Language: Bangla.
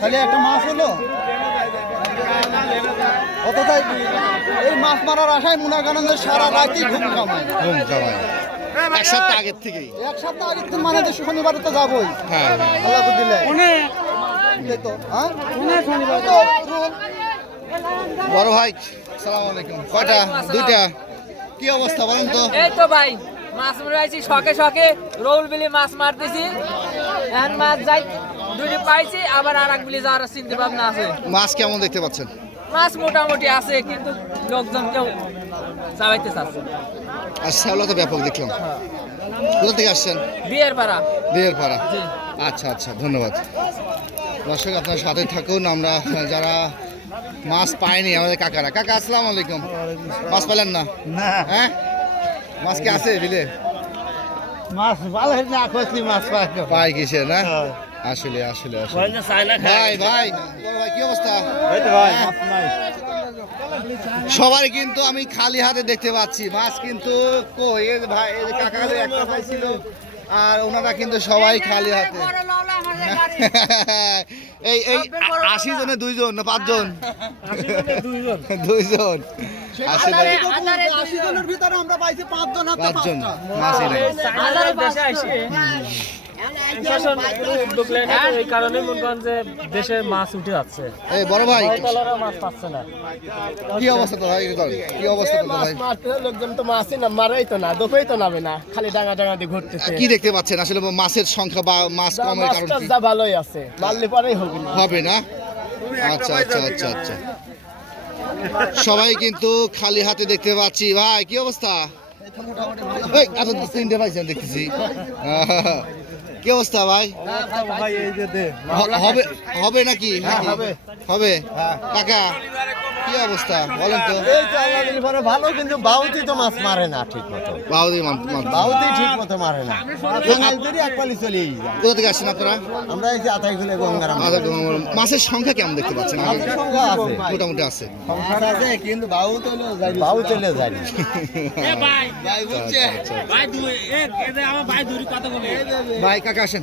খালি একটা মাছ হলো অতটাই এই মাছ মারার আশায় মনে করেন যে সারা রাতই ঘুম কামায় এক সপ্তাহ আগের থেকেই। এক সপ্তাহ আগের দিন মানে যে শনিবারে তো যাবোই। হ্যাঁ আল্লাহ তো দিলে এই তো হ্যাঁ শনিবার তো বড় ভাই সালাম আলাইকুম। কয়টা? দুইটা। কি অবস্থা বলেন তো? এই তো ভাই মাছ মারাইছি শখে শখে রোল বিলি মাছ মারতেছি এখন মাছ যাই দুটি পাইছি আবার আর এক বিলি যাওয়ার চিন্তা ভাবনা আছে। মাছ কেমন দেখতে পাচ্ছেন? মাছ মোটামুটি আছে কিন্তু লোকজন কেউ চাবাইতে চাচ্ছে। আর শ্যাওলা তো ব্যাপক দেখলাম। কোথা থেকে আসছেন? বিয়ের পাড়া। বিয়ের পাড়া। আচ্ছা আচ্ছা, ধন্যবাদ। দর্শক আপনার সাথে থাকুন। আমরা যারা মাছ পাইনি আমাদের কাকারা। কাকা আসসালামু আলাইকুম। মাছ পেলেন না? হ্যাঁ, মাছ কি আছে বিলে? মাছ ভালো না কইছি মাছ পাই পাই কিসে না? আসলে আসলে আসলে ভাই ভাই ভাই কি অবস্থা? এই তো ভাই মাছ নাই সবাই কিন্তু আমি খালি হাতে দেখতে পাচ্ছি মাছ, কিন্তু কই এই যে ভাই এই যে কাকাদের একটা ভাই ছিল আর ওনারা কিন্তু সবাই খালি হাতে। এই এই ৮০ জনে ২ জন না ৫ জন? ২ জন। আসলে ৮০ জনের ভিতরে আমরা পাইছি ৫ জন হাতে ৫ জন ৫টা মাছই নাই। এই কারণে মনে করেন যে দেশে মাছ উঠে যাচ্ছে, এই বড় ভাই মাছ পাচ্ছে না। কি অবস্থা তো ভাই? কি অবস্থা তো ভাই? লোকজন তো মাছই না মারাই তো না, দোকাই তো নামে না, খালি ডাঙা ডাঙা দিয়ে ঘুরতেছে। কি দেখতে পাচ্ছেন আসলে মাছের সংখ্যা বা মাছ কমের কারণ কি? যা ভালোই আছে, মারলে পরেই হবে না। হবে না? আচ্ছা আচ্ছা আচ্ছা আচ্ছা। সবাই কিন্তু খালি হাতে দেখতে পাচ্ছি। ভাই কি অবস্থা? এই এত তিনটে পাইছেন দেখতেছি। কি অবস্থা ভাই? ভাই এই যে দে হবে হবে নাকি? হবে। হবে। কাকা কি অবস্থা বলেন তো? এই তো আল্লাহ দিলে পরে ভালো, কিন্তু বাউতি তো মাছ মারে না ঠিক মতো। বাউদি বাউতি ঠিক মতো মারে না। যদি এক পালি চলেই যায়। কোথা থেকে আসছেন আপনারা? আমরা এই যে আতাই খুলে গঙ্গারাম মাছের সংখ্যা কেমন দেখতে পাচ্ছেন? মাছের সংখ্যা আছে, মোটামুটি আছে। সংখ্যা আছে, কিন্তু বাউ চলে যায়। ভাই কাকা আসেন।